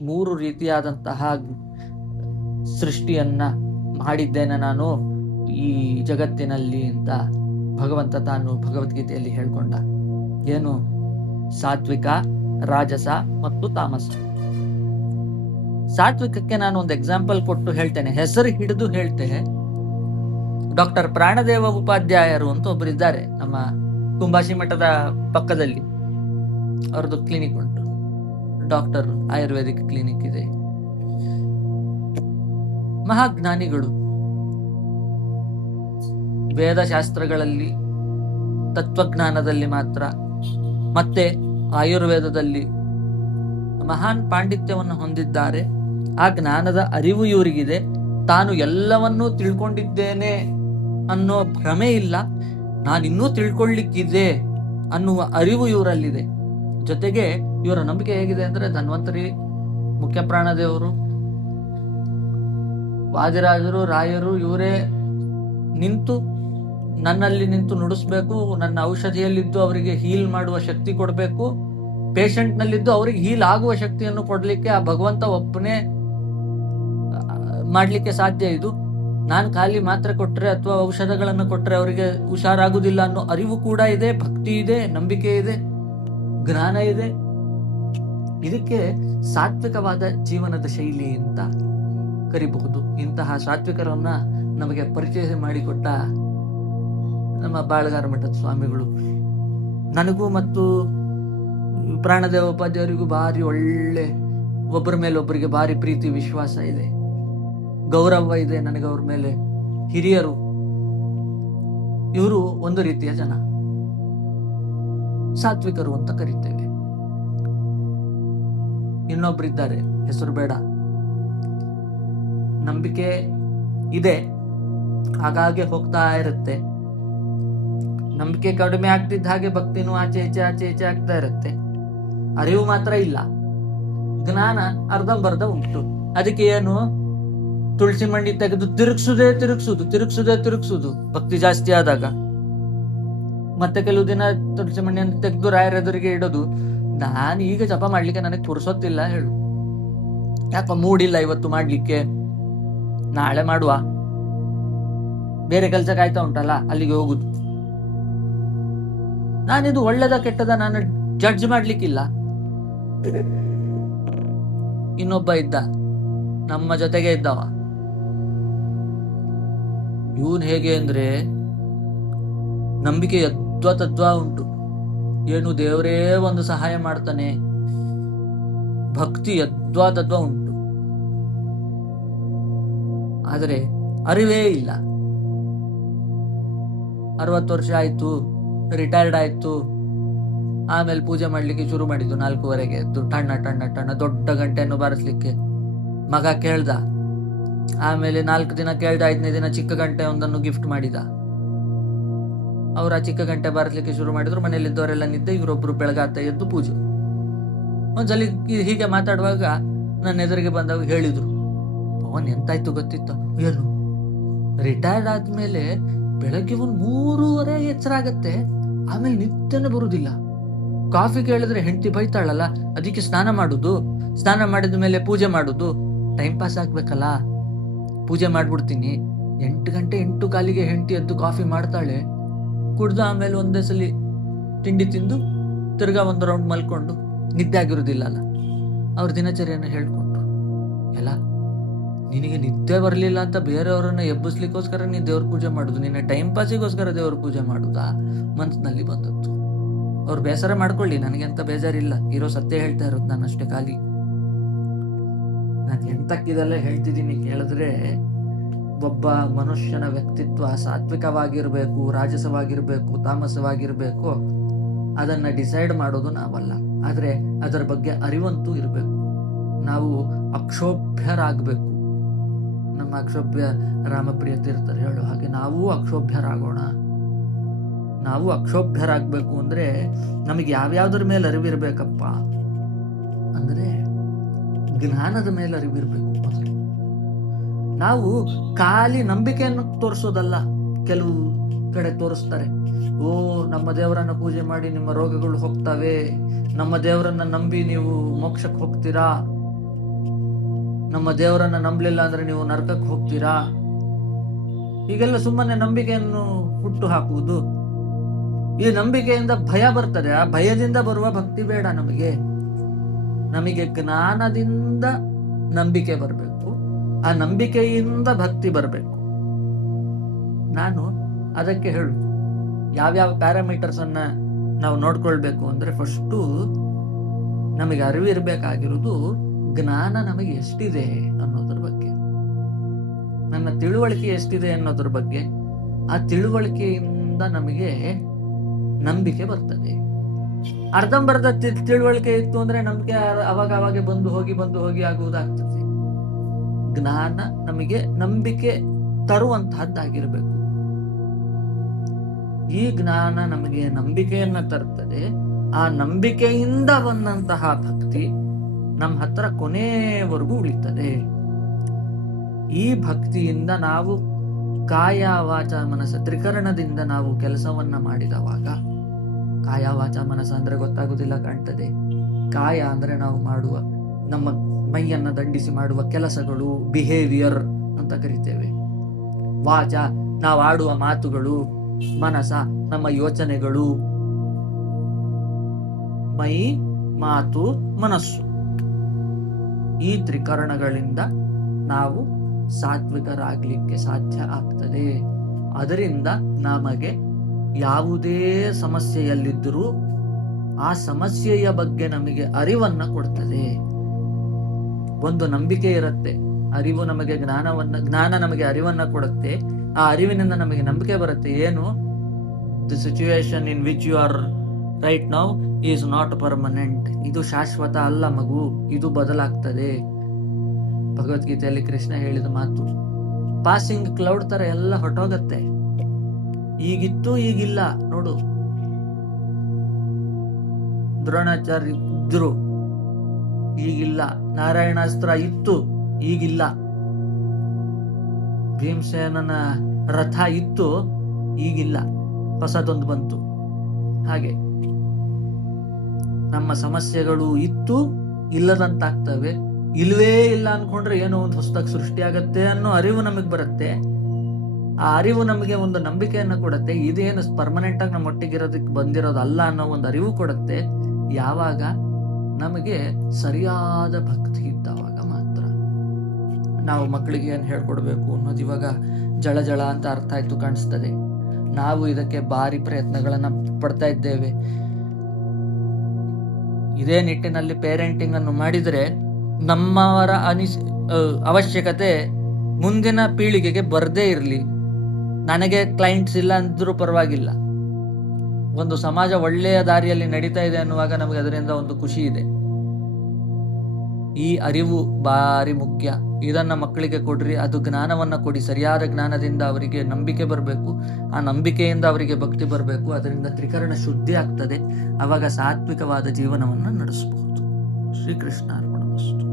ಮೂರು ರೀತಿಯಾದಂತಹ ಸೃಷ್ಟಿಯನ್ನ ಮಾಡಿದ್ದೇನೆ ನಾನು ಈ ಜಗತ್ತಿನಲ್ಲಿ ಅಂತ ಭಗವಂತ ತಾನು ಭಗವದ್ಗೀತೆಯಲ್ಲಿ ಹೇಳ್ಕೊಂಡ. ಏನು? ಸಾತ್ವಿಕ, ರಾಜಸ ಮತ್ತು ತಾಮಸ. ಸಾತ್ವಿಕಕ್ಕೆ ನಾನು ಒಂದು ಎಕ್ಸಾಂಪಲ್ ಕೊಟ್ಟು ಹೇಳ್ತೇನೆ, ಹೆಸರು ಹಿಡಿದು ಹೇಳ್ತೇನೆ. ಡಾಕ್ಟರ್ ಪ್ರಾಣದೇವ ಉಪಾಧ್ಯಾಯರು ಅಂತ ಒಬ್ಬರಿದ್ದಾರೆ ನಮ್ಮ ಕುಂಬಾಶಿ ಮಠದ ಪಕ್ಕದಲ್ಲಿ. ಅವ್ರದ್ದು ಕ್ಲಿನಿಕ್ ಉಂಟು, ಡಾಕ್ಟರ್ ಆಯುರ್ವೇದಿಕ್ ಕ್ಲಿನಿಕ್ ಇದೆ. ಮಹಾಜ್ಞಾನಿಗಳು. ವೇದಶಾಸ್ತ್ರಗಳಲ್ಲಿ, ತತ್ವಜ್ಞಾನದಲ್ಲಿ ಮಾತ್ರ, ಮತ್ತೆ ಆಯುರ್ವೇದದಲ್ಲಿ ಮಹಾನ್ ಪಾಂಡಿತ್ಯವನ್ನು ಹೊಂದಿದ್ದಾರೆ. ಆ ಜ್ಞಾನದ ಅರಿವು ಇವರಿಗಿದೆ. ತಾನು ಎಲ್ಲವನ್ನೂ ತಿಳ್ಕೊಂಡಿದ್ದೇನೆ ಅನ್ನೋ ಭ್ರಮೆ ಇಲ್ಲ, ನಾನಿನ್ನೂ ತಿಳ್ಕೊಳ್ಳಿಕ್ಕಿದೆ ಅನ್ನುವ ಅರಿವು ಇವರಲ್ಲಿದೆ. ಜೊತೆಗೆ ಇವರ ನಂಬಿಕೆ ಹೇಗಿದೆ ಅಂದ್ರೆ, ಧನ್ವಂತರಿ, ಮುಖ್ಯ ಪ್ರಾಣದೇವರು, ವಾದಿರಾಜರು, ರಾಯರು ಇವರೇ ನಿಂತು ನನ್ನಲ್ಲಿ ನಿಂತು ನುಡಿಸ್ಬೇಕು, ನನ್ನ ಔಷಧಿಯಲ್ಲಿದ್ದು ಅವರಿಗೆ ಹೀಲ್ ಮಾಡುವ ಶಕ್ತಿ ಕೊಡಬೇಕು, ಪೇಷಂಟ್ ನಲ್ಲಿದ್ದು ಅವರಿಗೆ ಹೀಲ್ ಆಗುವ ಶಕ್ತಿಯನ್ನು ಕೊಡ್ಲಿಕ್ಕೆ ಆ ಭಗವಂತ ಒಬ್ಬನೇ ಮಾಡ್ಲಿಕ್ಕೆ ಸಾಧ್ಯ. ಇದು ನಾನು ಖಾಲಿ ಮಾತ್ರೆ ಕೊಟ್ರೆ ಅಥವಾ ಔಷಧಗಳನ್ನು ಕೊಟ್ರೆ ಅವರಿಗೆ ಹುಷಾರಾಗುದಿಲ್ಲ ಅನ್ನೋ ಅರಿವು ಕೂಡ ಇದೆ, ಭಕ್ತಿ ಇದೆ, ನಂಬಿಕೆ ಇದೆ, ಜ್ಞಾನ ಇದೆ. ಇದಕ್ಕೆ ಸಾತ್ವಿಕವಾದ ಜೀವನದ ಶೈಲಿ ಅಂತ ಕರಿಬಹುದು. ಇಂತಹ ಸಾತ್ವಿಕರನ್ನ ನಮಗೆ ಪರಿಚಯ ಮಾಡಿಕೊಟ್ಟ ನಮ್ಮ ಬಾಳಗಾರ ಮಠದ ಸ್ವಾಮಿಗಳು. ನನಗೂ ಮತ್ತು ಪ್ರಾಣದೇವ ಉಪಾಧ್ಯಾಯರಿಗೂ ಭಾರಿ ಒಳ್ಳೆ, ಒಬ್ಬರ ಮೇಲೆ ಒಬ್ಬರಿಗೆ ಭಾರಿ ಪ್ರೀತಿ ವಿಶ್ವಾಸ ಇದೆ, ಗೌರವ ಇದೆ ನನಗೆ ಅವ್ರ ಮೇಲೆ. ಹಿರಿಯರು ಇವರು ಒಂದು ರೀತಿಯ ಜನ, ಸಾತ್ವಿಕರು ಅಂತ ಕರೀತೇವೆ. ಇನ್ನೊಬ್ಬರಿದ್ದಾರೆ, ಹೆಸರು ಬೇಡ, ನಂಬಿಕೆ ಇದೆ, ಹಾಗಾಗಿ ಹೋಗ್ತಾ ಇರುತ್ತೆ. ನಂಬಿಕೆ ಕಡಿಮೆ ಆಗ್ತಿದ್ದ ಹಾಗೆ ಭಕ್ತಿನೂ ಆಚೆ ಈಚೆ ಆಗ್ತಾ ಇರುತ್ತೆ. ಅರಿವು ಮಾತ್ರ ಇಲ್ಲ, ಜ್ಞಾನ ಅರ್ಧಂಬರ್ಧ ಉಂಟು. ಅದಕ್ಕೆ ಏನು, ತುಳಸಿ ಮಣ್ಣಿ ತೆಗೆದು ತಿರುಗಿಸುದು ಭಕ್ತಿ ಜಾಸ್ತಿ ಆದಾಗ. ಮತ್ತೆ ಕೆಲವು ದಿನ ತುಳಸಿ ಮಣ್ಣಿಯನ್ನು ತೆಗೆದು ರಾಯರ ಎದುರಿಗೆ ಇಡೋದು. ನಾನು ಈಗ ಜಪ ಮಾಡ್ಲಿಕ್ಕೆ ನನಗೆ ಪುರ್ಸೊತ್ತಿಲ್ಲ ಹೇಳು, ಯಾಕೋ ಮೂಡಿಲ್ಲ ಇವತ್ತು ಮಾಡ್ಲಿಕ್ಕೆ, ನಾಳೆ ಮಾಡುವ, ಬೇರೆ ಕೆಲ್ಸ ಕಾಯ್ತಾ ಉಂಟಲ್ಲ ಅಲ್ಲಿಗೆ ಹೋಗುದು. ನಾನಿದು ಒಳ್ಳೆದ ಕೆಟ್ಟದ ನಾನು ಜಡ್ಜ್ ಮಾಡ್ಲಿಕ್ಕಿಲ್ಲ. ಇನ್ನೊಬ್ಬ ಇದ್ದ, ನಮ್ಮ ಜೊತೆಗೆ ಇದ್ದವ. ಇವನ್ ಹೇಗೆ ಅಂದ್ರೆ, ನಂಬಿಕೆ ಯದ್ವಾ ಉಂಟು, ಏನು ದೇವರೇ ಒಂದು ಸಹಾಯ ಮಾಡ್ತಾನೆ, ಭಕ್ತಿ ಯದ್ವಾ ಉಂಟು, ಆದರೆ ಅರಿವೇ ಇಲ್ಲ. 60 ವರ್ಷ ಆಯ್ತು, ರಿಟೈರ್ಡ್ ಆಯ್ತು, ಆಮೇಲೆ ಪೂಜೆ ಮಾಡ್ಲಿಕ್ಕೆ ಶುರು ಮಾಡಿದ್ದು 4:15 ಎದ್ದು ಟಣ್ಣ ದೊಡ್ಡ ಗಂಟೆಯನ್ನು ಬಾರಿಸ್ಲಿಕ್ಕೆ. ಮಗ ಕೇಳ್ದ, ಆಮೇಲೆ 4 ದಿನ ಕೇಳ್ದ, 5ನೇ ದಿನ ಚಿಕ್ಕ ಗಂಟೆ ಒಂದನ್ನು ಗಿಫ್ಟ್ ಮಾಡಿದ. ಅವ್ರ ಆ ಚಿಕ್ಕ ಗಂಟೆ ಬಾರಿಸ್ಲಿಕ್ಕೆ ಶುರು ಮಾಡಿದ್ರು. ಮನೆಯಲ್ಲಿದ್ದವರೆಲ್ಲ ನಿದ್ದೆ, ಇವರೊಬ್ರು ಬೆಳಗಾತ ಎದ್ದು ಪೂಜೆ. ಒಂದ್ಸಲ ಹೀಗೆ ಮಾತಾಡುವಾಗ ನನ್ನ ಎದುರಿಗೆ ಬಂದಾಗ ಹೇಳಿದ್ರು, ಪವನ್ ಎಂತಾಯ್ತು ಗೊತ್ತಿತ್ತು, ಏನು ರಿಟೈರ್ಡ್ ಆದ್ಮೇಲೆ ಬೆಳಗ್ಗೆ 3:30 ಎಚ್ಚರ ಆಗತ್ತೆ, ಆಮೇಲೆ ನಿದ್ದೆನೆ ಬರುದಿಲ್ಲ. ಕಾಫಿ ಕೇಳಿದ್ರೆ ಹೆಂಡತಿ ಬೈತಾಳಲ್ಲ, ಅದಕ್ಕೆ ಸ್ನಾನ ಮಾಡುದು, ಸ್ನಾನ ಮಾಡಿದ ಮೇಲೆ ಪೂಜೆ ಮಾಡುದು, ಟೈಮ್ ಪಾಸ್ ಆಗ್ಬೇಕಲ್ಲ, ಪೂಜೆ ಮಾಡ್ಬಿಡ್ತೀನಿ. 8 ಗಂಟೆ 8:15 ಹೆಂಡತಿ ಎದ್ದು ಕಾಫಿ ಮಾಡ್ತಾಳೆ, ಕುಡ್ದು ಆಮೇಲೆ ಒಂದೇ ಸಲ ತಿಂಡಿ ತಿಂದು ತಿರ್ಗಾ ಒಂದು ರೌಂಡ್ ಮಲ್ಕೊಂಡು ನಿದ್ದೆ ಆಗಿರುದಿಲ್ಲ ಅಲ್ಲ. ಅವ್ರ ದಿನಚರಿಯನ್ನು ಹೇಳ್ಕೊಂಡ್ರು. ಎಲ್ಲ ನಿನಗೆ ನಿದ್ದೆ ಬರ್ಲಿಲ್ಲ ಅಂತ ಬೇರೆಯವರನ್ನ ಎಬ್ಬಿಸ್ಲಿಕ್ಕೋಸ್ಕರ ನೀನ್ ದೇವ್ರ ಪೂಜೆ ಮಾಡುದು, ನಿನ್ನ ಟೈಮ್ ಪಾಸಿಗೋಸ್ಕರ ದೇವ್ರ ಪೂಜೆ ಮಾಡುದಾ ಮನ್ಸಿನಲ್ಲಿ ಬಂದದ್ದು. ಅವ್ರು ಬೇಸರ ಮಾಡ್ಕೊಳ್ಳಿ, ನನಗೆ ಅಂತ ಬೇಜಾರಿಲ್ಲ, ಇರೋ ಸತ್ಯ ಹೇಳ್ತಾ ಇರೋದು ನಾನು ಅಷ್ಟೇ ಖಾಲಿ. ನಾನು ಎಂತಕ್ಕಿದೆಲ್ಲ ಹೇಳ್ತಿದ್ದೀನಿ ಕೇಳಿದ್ರೆ, ಒಬ್ಬ ಮನುಷ್ಯನ ವ್ಯಕ್ತಿತ್ವ ಸಾತ್ವಿಕವಾಗಿರ್ಬೇಕು, ರಾಜಸವಾಗಿರ್ಬೇಕು, ತಾಮಸವಾಗಿರ್ಬೇಕು, ಅದನ್ನ ಡಿಸೈಡ್ ಮಾಡೋದು ನಾವಲ್ಲ. ಆದ್ರೆ ಅದರ ಬಗ್ಗೆ ಅರಿವಂತೂ ಇರಬೇಕು. ನಾವು ಅಕ್ಷೋಭ್ಯರಾಗಬೇಕು. ನಮ್ಮ ಅಕ್ಷೋಭ್ಯ ರಾಮಪ್ರಿಯ ತೀರ್ಥರು ಹೇಳೋ ಹಾಗೆ ನಾವು ಅಕ್ಷೋಭ್ಯರಾಗೋಣ. ನಾವು ಅಕ್ಷೋಭ್ಯರಾಗಬೇಕು ಅಂದ್ರೆ ನಮಗೆ ಯಾವ್ಯಾವ್ದ್ರ ಮೇಲೆ ಅರಿವಿರ್ಬೇಕಪ್ಪ ಅಂದ್ರೆ, ಜ್ಞಾನದ ಮೇಲೆ ಅರಿವಿರ್ಬೇಕು. ನಾವು ಖಾಲಿ ನಂಬಿಕೆಯನ್ನು ತೋರಿಸೋದಲ್ಲ. ಕೆಲವು ಕಡೆ ತೋರಿಸ್ತಾರೆ, ಓ ನಮ್ಮ ದೇವರನ್ನ ಪೂಜೆ ಮಾಡಿ ನಿಮ್ಮ ರೋಗಗಳು ಹೋಗ್ತವೆ, ನಮ್ಮ ದೇವರನ್ನ ನಂಬಿ ನೀವು ಮೋಕ್ಷಕ್ಕೆ ಹೋಗ್ತೀರಾ, ನಮ್ಮ ದೇವರನ್ನ ನಂಬಲಿಲ್ಲ ಅಂದ್ರೆ ನೀವು ನರಕಕ್ಕೆ ಹೋಗ್ತೀರಾ. ಹೀಗೆಲ್ಲ ಸುಮ್ಮನೆ ನಂಬಿಕೆಯನ್ನು ಹುಟ್ಟು ಹಾಕುವುದು. ಈ ನಂಬಿಕೆಯಿಂದ ಭಯ ಬರ್ತದೆ. ಆ ಭಯದಿಂದ ಬರುವ ಭಕ್ತಿ ಬೇಡ ನಮಗೆ. ನಮಗೆ ಜ್ಞಾನದಿಂದ ನಂಬಿಕೆ ಬರಬೇಕು, ಆ ನಂಬಿಕೆಯಿಂದ ಭಕ್ತಿ ಬರಬೇಕು. ನಾನು ಅದಕ್ಕೆ ಹೇಳುದು, ಯಾವ್ಯಾವ ಪ್ಯಾರಾಮೀಟರ್ಸ್ ಅನ್ನ ನಾವು ನೋಡ್ಕೊಳ್ಬೇಕು ಅಂದ್ರೆ, ಫಸ್ಟು ನಮಗೆ ಅರಿವಿರ್ಬೇಕಾಗಿರುವುದು ಜ್ಞಾನ ನಮಗೆ ಎಷ್ಟಿದೆ ಅನ್ನೋದ್ರ ಬಗ್ಗೆ, ನನ್ನ ತಿಳುವಳಿಕೆ ಎಷ್ಟಿದೆ ಅನ್ನೋದ್ರ ಬಗ್ಗೆ. ಆ ತಿಳುವಳಿಕೆಯಿಂದ ನಮಗೆ ನಂಬಿಕೆ ಬರ್ತದೆ. ಅರ್ಧಂಬರ್ಧ ತಿಳುವಳಿಕೆ ಇತ್ತು ಅಂದ್ರೆ ನಂಬಿಕೆ ಅವಾಗ ಬಂದು ಹೋಗಿ ಆಗುವುದಾಗ್ತದೆ. ಜ್ಞಾನ ನಮಗೆ ನಂಬಿಕೆ ತರುವಂತಹದ್ದಾಗಿರ್ಬೇಕು. ಈ ಜ್ಞಾನ ನಮಗೆ ನಂಬಿಕೆಯನ್ನ ತರ್ತದೆ. ಆ ನಂಬಿಕೆಯಿಂದ ಬಂದಂತಹ ಭಕ್ತಿ ನಮ್ಮ ಹತ್ರ ಕೊನೆಯವರೆಗೂ ಉಳಿತದೆ. ಈ ಭಕ್ತಿಯಿಂದ ನಾವು ಕಾಯ ವಾಚ ಮನಸ್ಸ ತ್ರಿಕರಣದಿಂದ ನಾವು ಕೆಲಸವನ್ನ ಮಾಡಿದವಾಗ, ಕಾಯ ವಾಚ ಮನಸ್ಸ ಅಂದ್ರೆ ಗೊತ್ತಾಗುದಿಲ್ಲ, ಕಾಣ್ತದೆ. ಕಾಯ ಅಂದ್ರೆ ನಾವು ಮಾಡುವ, ನಮ್ಮ ಮೈಯನ್ನ ದಂಡಿಸಿ ಮಾಡುವ ಕೆಲಸಗಳು, ಬಿಹೇವಿಯರ್ ಅಂತ ಕರಿತೇವೆ. ವಾಚ ನಾವು ಆಡುವ ಮಾತುಗಳು, ಮನಸ ನಮ್ಮ ಯೋಚನೆಗಳು. ಮೈ, ಮಾತು, ಮನಸ್ಸು, ಈ ತ್ರಿಕರಣಗಳಿಂದ ನಾವು ಸಾತ್ವಿಕರಾಗ್ಲಿಕ್ಕೆ ಸಾಧ್ಯ ಆಗ್ತದೆ. ಅದರಿಂದ ನಮಗೆ ಯಾವುದೇ ಸಮಸ್ಯೆಯಲ್ಲಿದ್ದರೂ ಆ ಸಮಸ್ಯೆಯ ಬಗ್ಗೆ ನಮಗೆ ಅರಿವನ್ನ ಕೊಡ್ತದೆ. ಒಂದು ನಂಬಿಕೆ ಇರುತ್ತೆ, ಅರಿವು ನಮಗೆ ಜ್ಞಾನ ನಮಗೆ ಅರಿವನ್ನ ಕೊಡುತ್ತೆ. ಆ ಅರಿವಿನಿಂದ ನಮಗೆ ನಂಬಿಕೆ ಬರುತ್ತೆ. ಏನು? The situation in which you are right now is not permanent. ಇದು ಶಾಶ್ವತ ಅಲ್ಲ ಮಗು, ಇದು ಬದಲಾಗ್ತದೆ. ಭಗವದ್ಗೀತೆಯಲ್ಲಿ ಕೃಷ್ಣ ಹೇಳಿದ ಮಾತು, ಪಾಸಿಂಗ್ ಕ್ಲೌಡ್ ತರ ಎಲ್ಲ ಹೊರಟೋಗತ್ತೆ. ಈಗಿತ್ತು ಈಗಿಲ್ಲ. ನೋಡು, ದ್ರೋಣಾಚಾರ್ಯ ಇದ್ರು, ಈಗಿಲ್ಲ. ನಾರಾಯಣಾಸ್ತ್ರ ಇತ್ತು, ಈಗಿಲ್ಲ. ಭೀಮಸೇನನ ರಥ ಇತ್ತು, ಈಗಿಲ್ಲ. ಹೊಸದೊಂದು ಬಂತು. ಹಾಗೆ ನಮ್ಮ ಸಮಸ್ಯೆಗಳು ಇತ್ತು, ಇಲ್ಲದಂತಾಗ್ತವೆ. ಇಲ್ವೇ ಇಲ್ಲ ಅನ್ಕೊಂಡ್ರೆ ಏನೋ ಒಂದು ಹೊಸದಾಗಿ ಸೃಷ್ಟಿ ಆಗತ್ತೆ ಅನ್ನೋ ಅರಿವು ನಮಗ್ ಬರುತ್ತೆ. ಆ ಅರಿವು ನಮಗೆ ಒಂದು ನಂಬಿಕೆಯನ್ನ ಕೊಡುತ್ತೆ. ಇದೇನು ಪರ್ಮನೆಂಟ್ ಆಗಿ ನಮ್ಮ ಒಟ್ಟಿಗಿರೋದಕ್ಕೆ ಬಂದಿರೋದಲ್ಲ ಅನ್ನೋ ಒಂದು ಅರಿವು ಕೊಡುತ್ತೆ. ಯಾವಾಗ ನಮಗೆ ಸರಿಯಾದ ಭಕ್ತಿ ಇದ್ದವಾಗ ಮಾತ್ರ. ನಾವು ಮಕ್ಕಳಿಗೆ ಏನ್ ಹೇಳ್ಕೊಡ್ಬೇಕು ಅನ್ನೋದು ಇವಾಗ ಜಳ ಅಂತ ಅರ್ಥ ಆಯ್ತು ಕಾಣಿಸ್ತದೆ. ನಾವು ಇದಕ್ಕೆ ಭಾರಿ ಪ್ರಯತ್ನಗಳನ್ನ ಪಡ್ತಾ ಇದ್ದೇವೆ. ಇದೇ ನಿಟ್ಟಿನಲ್ಲಿ ಪೇರೆಂಟಿಂಗ್ ಅನ್ನು ಮಾಡಿದ್ರೆ ನಮ್ಮವರ ಅವಶ್ಯಕತೆ ಮುಂದಿನ ಪೀಳಿಗೆಗೆ ಬರ್ದೇ ಇರಲಿ. ನನಗೆ ಕ್ಲೈಂಟ್ಸ್ ಇಲ್ಲ ಅಂದ್ರೂ ಪರವಾಗಿಲ್ಲ, ಒಂದು ಸಮಾಜ ಒಳ್ಳೆಯ ದಾರಿಯಲ್ಲಿ ನಡೀತಾ ಇದೆ ಅನ್ನುವಾಗ ನಮಗೆ ಅದರಿಂದ ಒಂದು ಖುಷಿ ಇದೆ. ಈ ಅರಿವು ಭಾರಿ ಮುಖ್ಯ. ಇದನ್ನ ಮಕ್ಕಳಿಗೆ ಕೊಡ್ರಿ, ಅದು ಜ್ಞಾನವನ್ನ ಕೊಡಿ. ಸರಿಯಾದ ಜ್ಞಾನದಿಂದ ಅವರಿಗೆ ನಂಬಿಕೆ ಬರಬೇಕು, ಆ ನಂಬಿಕೆಯಿಂದ ಅವರಿಗೆ ಭಕ್ತಿ ಬರಬೇಕು. ಅದರಿಂದ ತ್ರಿಕರಣ ಶುದ್ಧಿ ಆಗ್ತದೆ. ಅವಾಗ ಸಾತ್ವಿಕವಾದ ಜೀವನವನ್ನ ನಡೆಸಬಹುದು. ಶ್ರೀಕೃಷ್ಣ ಅರ್ಪಣಮಸ್ತು.